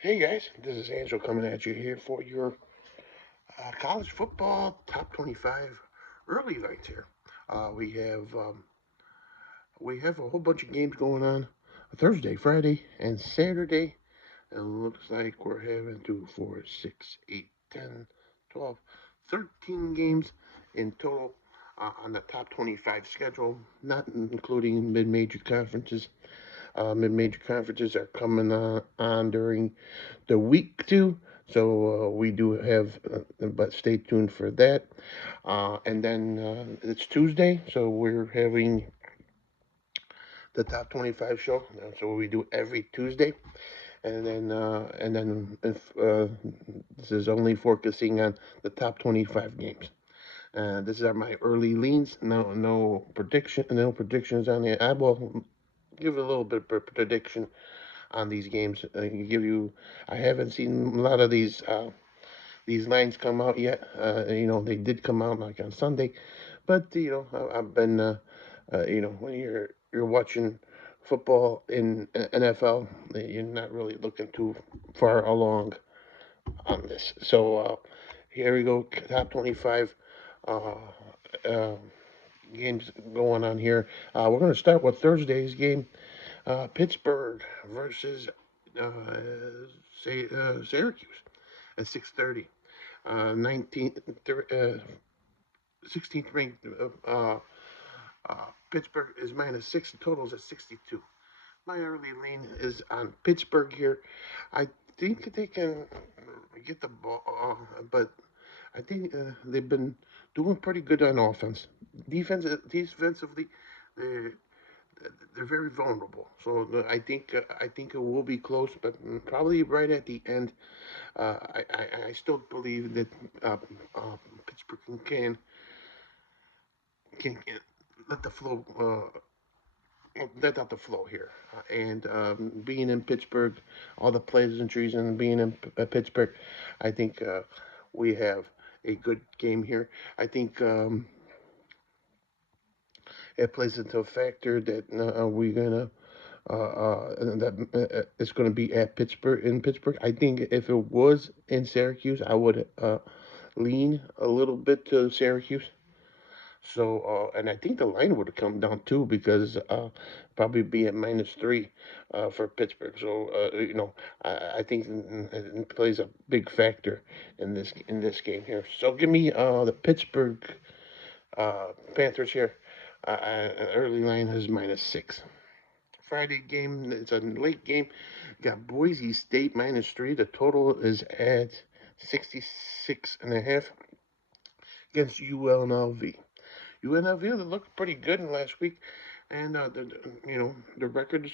Hey guys, this is Angel coming at you here for your college football top 25 early nights here. Uh, we have um, we have a whole bunch of games going on Thursday, Friday, and Saturday. And it looks like we're having 13 games in total on the top 25 schedule, not including mid-major conferences. Mid-major conferences are coming on during the week too. So we do have, but stay tuned for that. And then it's Tuesday, so we're having the top 25 show. That's what we do every Tuesday. And then if this is only focusing on the top 25 games. This are my early leans. No predictions on it. I will give a little bit of prediction on these games. I haven't seen a lot of these lines come out yet. They did come out like on Sunday, but I've been, when you're watching football in NFL, you're not really looking too far along on this. So here we go, top 25 uh, uh, games going on here. We're going to start with Thursday's game. Pittsburgh versus uh, Syracuse at 6:30. 19th, 16th ranked Pittsburgh is -6. The totals at 62. My early lane is on Pittsburgh here. I think they can get the ball, but I think they've been doing pretty good on offense. Defensively, they they're very vulnerable. So I think it will be close, but probably right at the end. I still believe that Pittsburgh can let the flow let out the flow here. And being in Pittsburgh, all the pleasantries and being in Pittsburgh, I think we have a good game here. I think it plays into a factor that we're gonna that it's going to be at Pittsburgh in Pittsburgh. I think if it was in Syracuse, I would lean a little bit to Syracuse. So, and I think the line would have come down too because probably be at -3 for Pittsburgh. So, I think it plays a big factor in this game here. So, give me the Pittsburgh Panthers here. Early line is -6. Friday game. It's a late game. Got Boise State -3. The total is at 66.5 against UNLV. UNLV looked pretty good in last week, and the records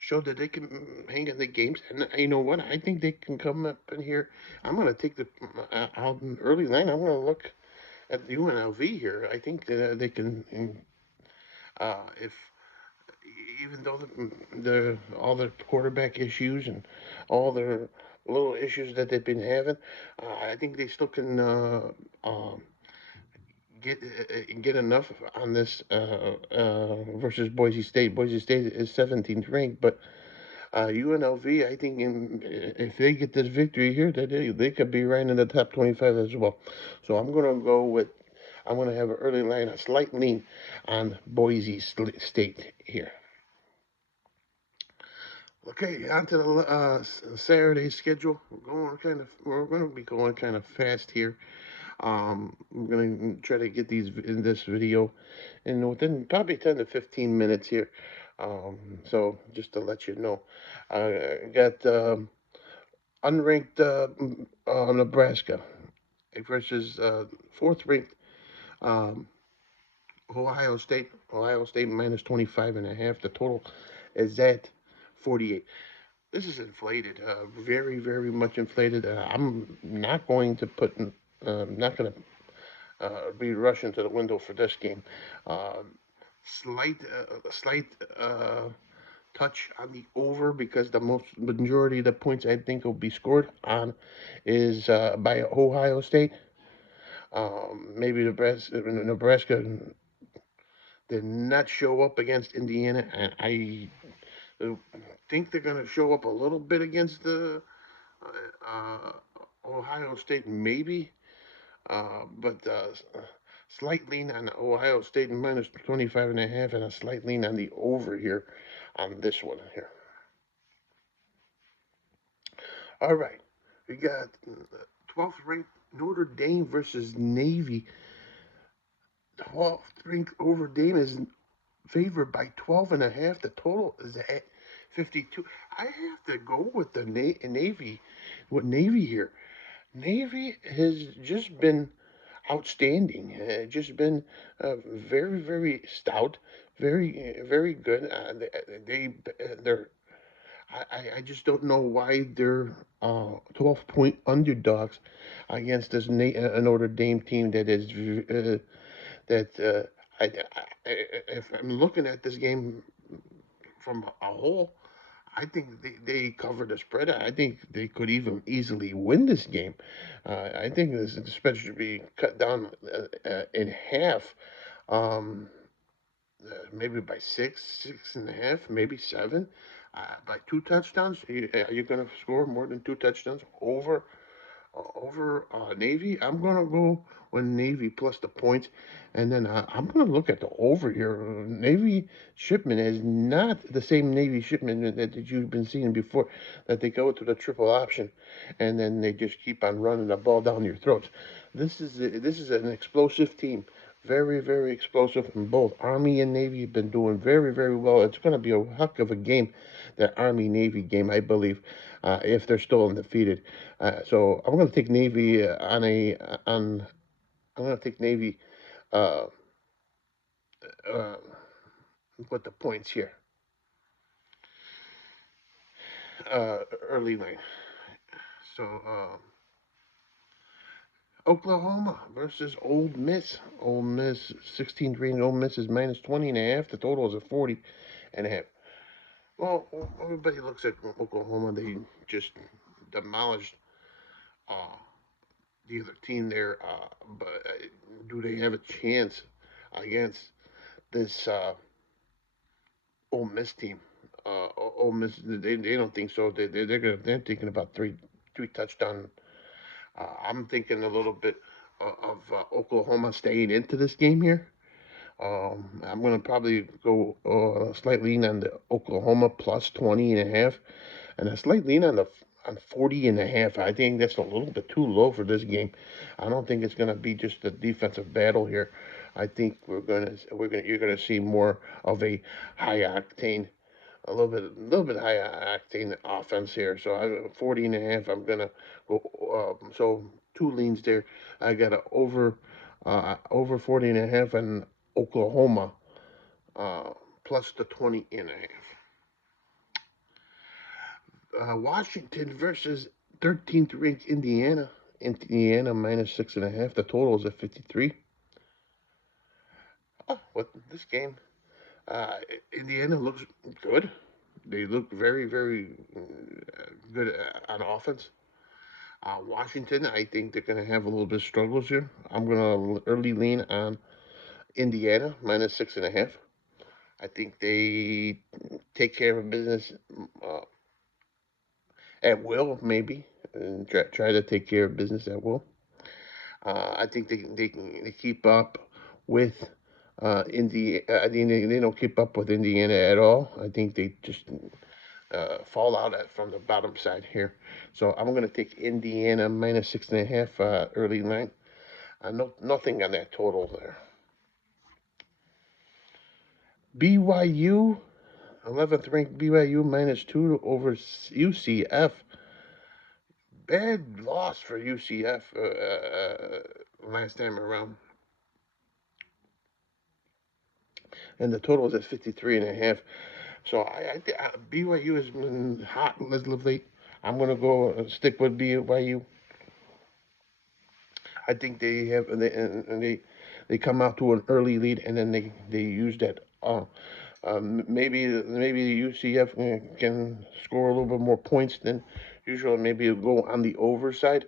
showed that they can hang in the games. And you know what? I think they can come up in here. I'm gonna take the out in early line. I'm gonna look at the UNLV here. I think they can. If even though the all the quarterback issues and all their little issues that they've been having, I think they still can get enough on this versus Boise State. Boise State is 17th ranked, but UNLV, I think if they get this victory here, they could be right in the top 25 as well. So I'm going to have an early line, a slight lean on Boise State here. Okay, on to the Saturday schedule. We're going to be going kind of fast here. I'm going to try to get these in this video in within probably 10 to 15 minutes here. So just to let you know, I got unranked Nebraska versus fourth ranked um, Ohio State. Ohio State -25.5. The total is at 48. This is inflated, very, very much inflated. I'm not going to not going to be rushing to the window for this game. Uh, slight touch on the over because the majority of the points I think will be scored on is by Ohio State. Maybe Nebraska did not show up against Indiana, and I I think they're going to show up a little bit against the uh, Ohio State, maybe, but slight lean on Ohio State minus 25 and a half, and a slight lean on the over here on this one here. All right, we got 12th ranked Notre Dame versus Navy. 12th ranked Notre Dame is favored by 12 and a half. The total is at 52. I have to go with the Navy, with Navy here. Navy has just been outstanding. Just been very, very stout, very good. They're. I just don't know why they're 12-point underdogs against this Notre Dame team that is that if I'm looking at this game from a whole, I think they covered the spread. I think they could even easily win this game. I think this spread should be cut down in half, um, maybe by six and a half, maybe seven, by two touchdowns. Are you going to score more than two touchdowns over Navy? I'm gonna go with Navy plus the points, and then I'm gonna look at the over here. Navy shipment is not the same Navy shipment that you've been seeing before, that they go to the triple option, and then they just keep on running the ball down your throats. This is an explosive team. Very, very explosive, and both Army and Navy have been doing very, very well. It's going to be a heck of a game, that Army Navy game, I believe, if they're still undefeated. So I'm going to take Navy on. I'm going to take Navy uh, uh, with the points here, early line. So Oklahoma versus Old Miss. Old Miss, 16th ranked Old Miss is minus 20 and a half. The total is at 40 and a half. Well, everybody looks at Oklahoma. They just demolished uh, the other team there. But do they have a chance against this Ole Miss team? Ole Miss, they don't think so. They're thinking about three touchdown. I'm thinking a little bit of Oklahoma staying into this game here. I'm going to probably go slightly lean on the Oklahoma plus 20 and a half, and a slight lean on 40 and a half. I think that's a little bit too low for this game. I don't think it's going to be just a defensive battle here. I think you're gonna see more of a high octane, a little bit high octane offense here. So 40 and a half. I'm gonna go. So two leans there. I got a over 40 and a half and Oklahoma plus the 20 and a half. Washington versus 13th ranked Indiana. Indiana minus 6.5. The total is at 53. Oh, what this game? Uh, Indiana looks good. They look very, very good on offense. Washington, I think they're going to have a little bit of struggles here. I'm going to early lean on Indiana minus 6.5. I think they take care of business uh, at will, maybe, and try to take care of business at will. I think they keep up with I think they don't keep up with Indiana at all. I think they just fall out from the bottom side here. So I'm going to take Indiana minus 6.5 early line. Nothing on that total there. BYU, 11th ranked BYU minus 2 over UCF. Bad loss for UCF last time around. And the total is at 53 and a half. So BYU has been hot as of late. I'm going to go stick with BYU. I think they have and they come out to an early lead, and then they use that. Maybe UCF can score a little bit more points than usual. Maybe it'll go on the over side,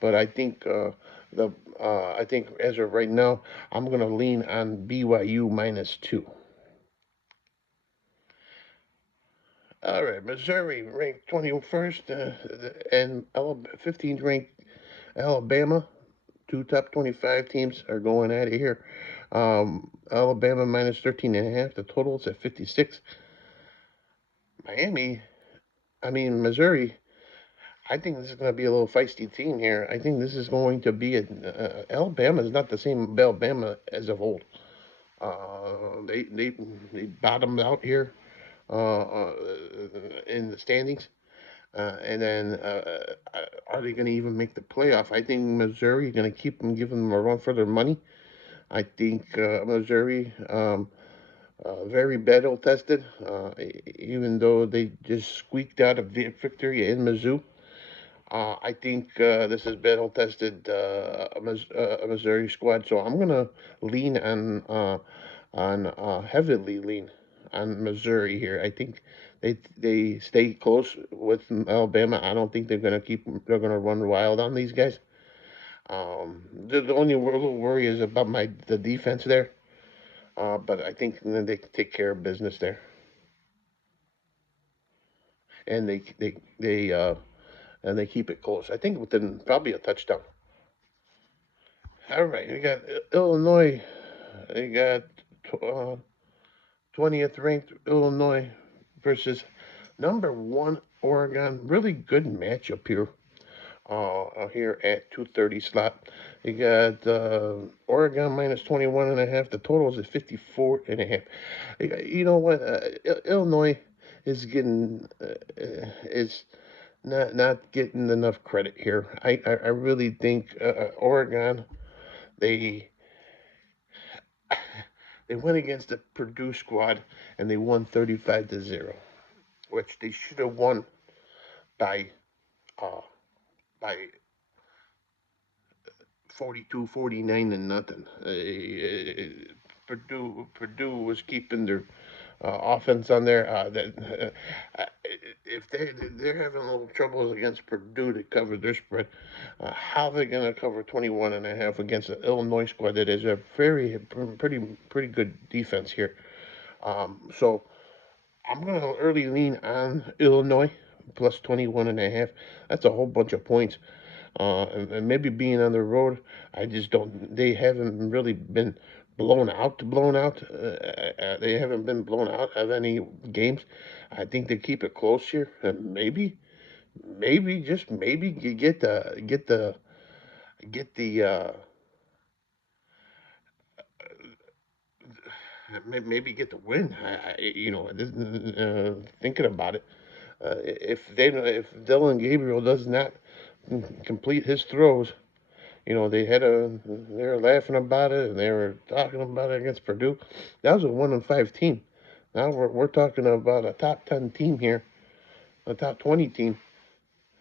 but the I think as of right now, I'm gonna lean on BYU minus 2. All right, Missouri ranked 21st, and 15th ranked Alabama. Two top 25 teams are going at it here. Alabama minus 13 and a half. The total is at 56. Miami, I mean, Missouri, I think this is going to be a little feisty team here. I think this is going to be Alabama is not the same Alabama as of old. They bottomed out here in the standings. And then are they going to even make the playoff? I think Missouri is going to keep them, give them a run for their money. I think Missouri, very battle tested, even though they just squeaked out a victory in Mizzou. I think this is battle tested a Missouri squad, so I'm gonna lean on heavily lean on Missouri here. I think they stay close with Alabama. I don't think they're gonna run wild on these guys. The only little worry is about the defense there. But I think they take care of business there, and they keep it close. I think within probably a touchdown. All right, we got Illinois. We got 20th ranked Illinois versus number one Oregon. Really good matchup here. Here at 2:30 slot. You got Oregon minus 21 and a half. The total is at 54 and a half. You know what? Illinois is getting is not getting enough credit here. I really think Oregon they they went against the Purdue squad and they won 35-0, which they should have won by uh, by 42, 49 and nothing. Purdue was keeping their offense on there. If they're having a little troubles against Purdue to cover their spread, how are they going to cover 21 and a half against the Illinois squad that is a very pretty good defense here? So I'm going to early lean on Illinois plus 21 and a half. That's a whole bunch of points. And maybe being on the road, I just don't. They haven't really been blown out. They haven't been blown out of any games. I think they keep it close here. And maybe just maybe you get the maybe get the win. Thinking about it, if Dylan Gabriel does not complete his throws, they were laughing about it and they were talking about it against Purdue. That was a 1-5 team. Now we're talking about a top 10 team here, a top 20 team.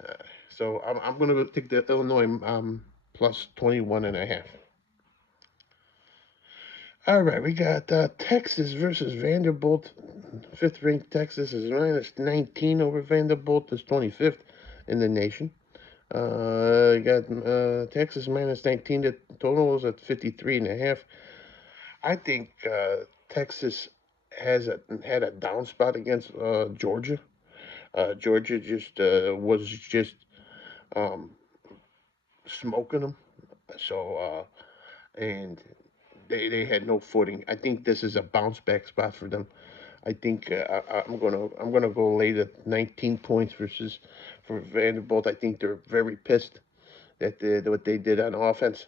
Uh, so I'm gonna go take the Illinois plus 21 and a half. All right, we got Texas versus Vanderbilt. Fifth ranked Texas is minus 19 over Vanderbilt is 25th in the nation. You got Texas minus 19. The total is at 53 and a half. I think Texas had a down spot against Georgia. Georgia just was just um, smoking them. So and they had no footing. I think this is a bounce back spot for them. I think I'm gonna go late at 19 points versus for Vanderbilt. I think they're very pissed that what they did on offense.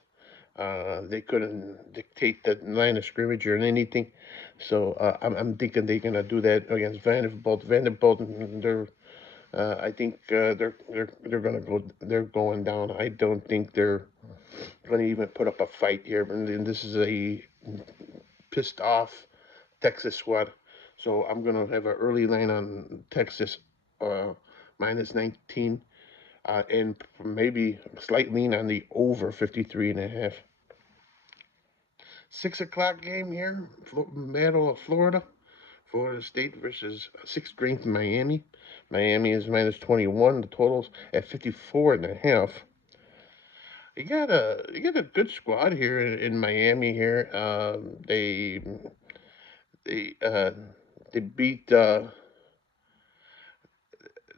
They couldn't dictate the line of scrimmage or anything. So I'm thinking they're gonna do that against Vanderbilt. Vanderbilt, I think they're gonna go. They're going down. I don't think they're gonna even put up a fight here. And this is a pissed off Texas squad. So I'm gonna have an early line on Texas, uh, minus 19, and maybe a slight lean on the over 53 and a half. 6 o'clock game here, Battle of Florida. Florida State versus sixth ranked Miami. Miami is minus 21. The totals at 54 and a half. You got a good squad here in Miami here. They they beat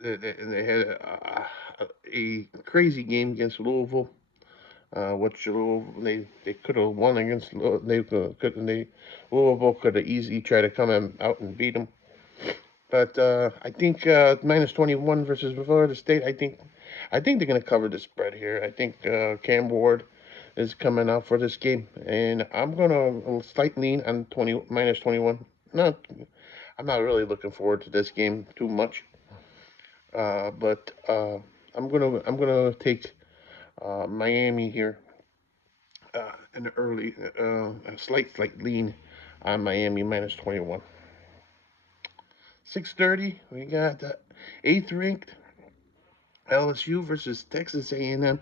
they had a crazy game against Louisville. Which they could have won against Louisville could have easily tried to come out and beat them. But I think -21 versus Florida State. I think they're going to cover the spread here. I think Cam Ward is coming out for this game, and I'm going to slight lean on -21. No, I'm not really looking forward to this game too much. But I'm gonna take Miami here in the early a slight lean on Miami -21. 6:30 we got the eighth ranked LSU versus Texas A&M.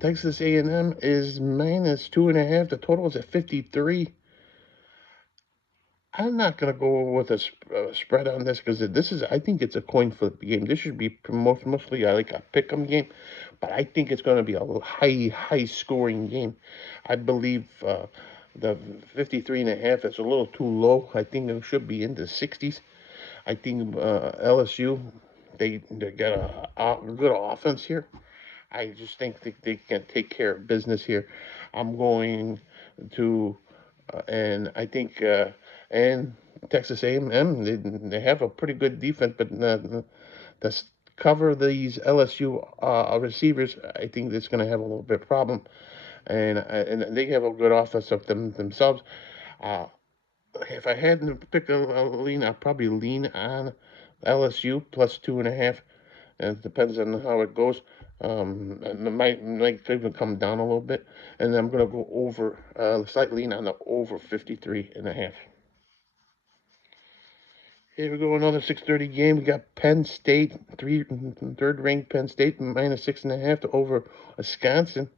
Texas A&M is -2.5. The total is at 53. I'm not gonna go with a spread on this because I think it's a coin flip game. This should be mostly like a pick'em game, but I think it's gonna be a high scoring game. I believe the 53.5 is a little too low. I think it should be in the 60s. I think LSU they got a good offense here. I just think they can take care of business here. I'm going to, and I think, and Texas A&M they have a pretty good defense, but to cover these LSU receivers, I think it's going to have a little bit of problem, and they have a good offense of themselves. Uh, if I had to pick a lean, I'd probably lean on LSU +2.5. And it depends on how it goes. And it might even come down a little bit. And I'm going to go over, slight lean on the over 53.5. Here we go, another 6:30 game. We got Penn State, third ranked Penn State, -6.5 to over Wisconsin.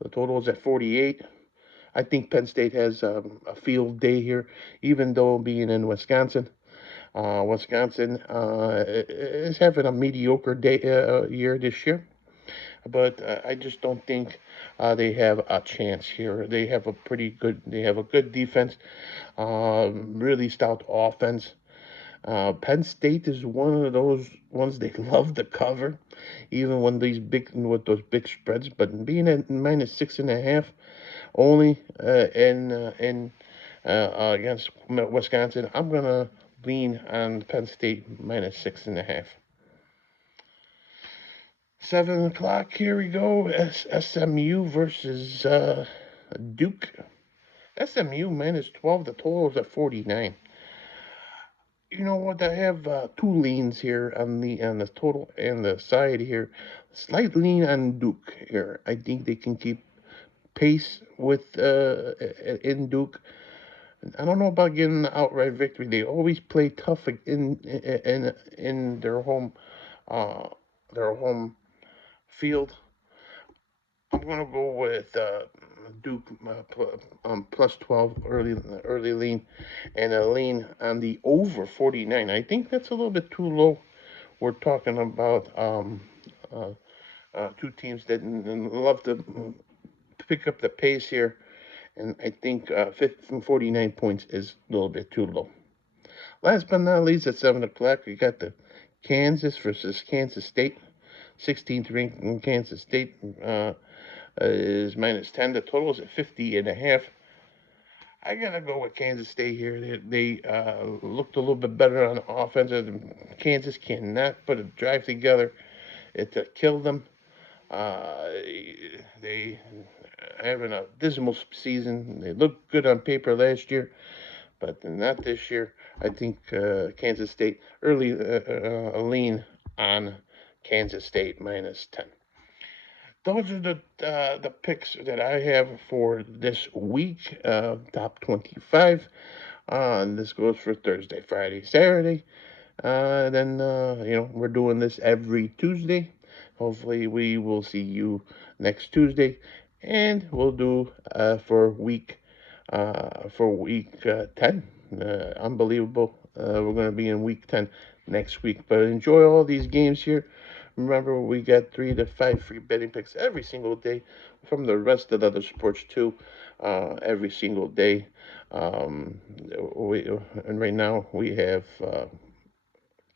The total is at 48. I think Penn State has a field day here, even though being in Wisconsin. Wisconsin is having a mediocre year this year, but I just don't think they have a chance here. They have a good defense, really stout offense. Penn State is one of those ones they love to cover, even when with those big spreads. But being at -6.5 only against Wisconsin, I'm gonna lean on Penn State -6.5. 7 o'clock. Here we go. SMU versus Duke. SMU -12. The total is at 49. You know what? I have two leans here on the total and the side here. Slight lean on Duke here. I think they can keep pace with in Duke. I don't know about getting an outright victory. They always play tough in uh, their home field. I'm gonna go with Duke +12 early lean, and a lean on the over 49. I think that's a little bit too low. We're talking about uh, two teams that love to pick up the pace here, and I think 49 points is a little bit too low. Last but not least, at 7 o'clock, we got the Kansas versus Kansas State. 16th ranked in Kansas State is -10. The total is at 50.5. I gotta go with Kansas State here. They looked a little bit better on offense. Kansas cannot put a drive together. It killed them. They having a dismal season. They looked good on paper last year, but not this year. I think Kansas State early a lean on Kansas State -10. Those are the picks that I have for this week. Top 25. And this goes for Thursday, Friday, Saturday. Then we're doing this every Tuesday. Hopefully, we will see you next Tuesday, and we'll do for week 10. Unbelievable. We're going to be in week 10 next week. But enjoy all these games here. Remember, we got 3 to 5 free betting picks every single day from the rest of the other sports too. Every single day. And right now we have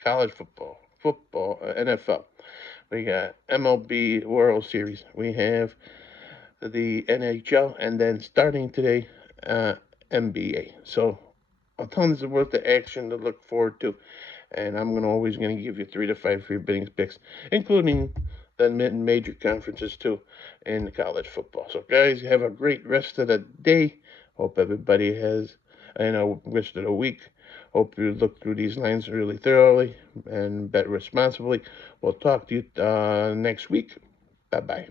college football, football, NFL. We got MLB World Series. We have the NHL, and then starting today, NBA. So tons of worth of action to look forward to, and I'm always going to give you 3 to 5 free betting picks, including the major conferences too, in college football. So guys, have a great rest of the day. Hope everybody has, rest of the week. Hope you look through these lines really thoroughly and bet responsibly. We'll talk to you next week. Bye bye.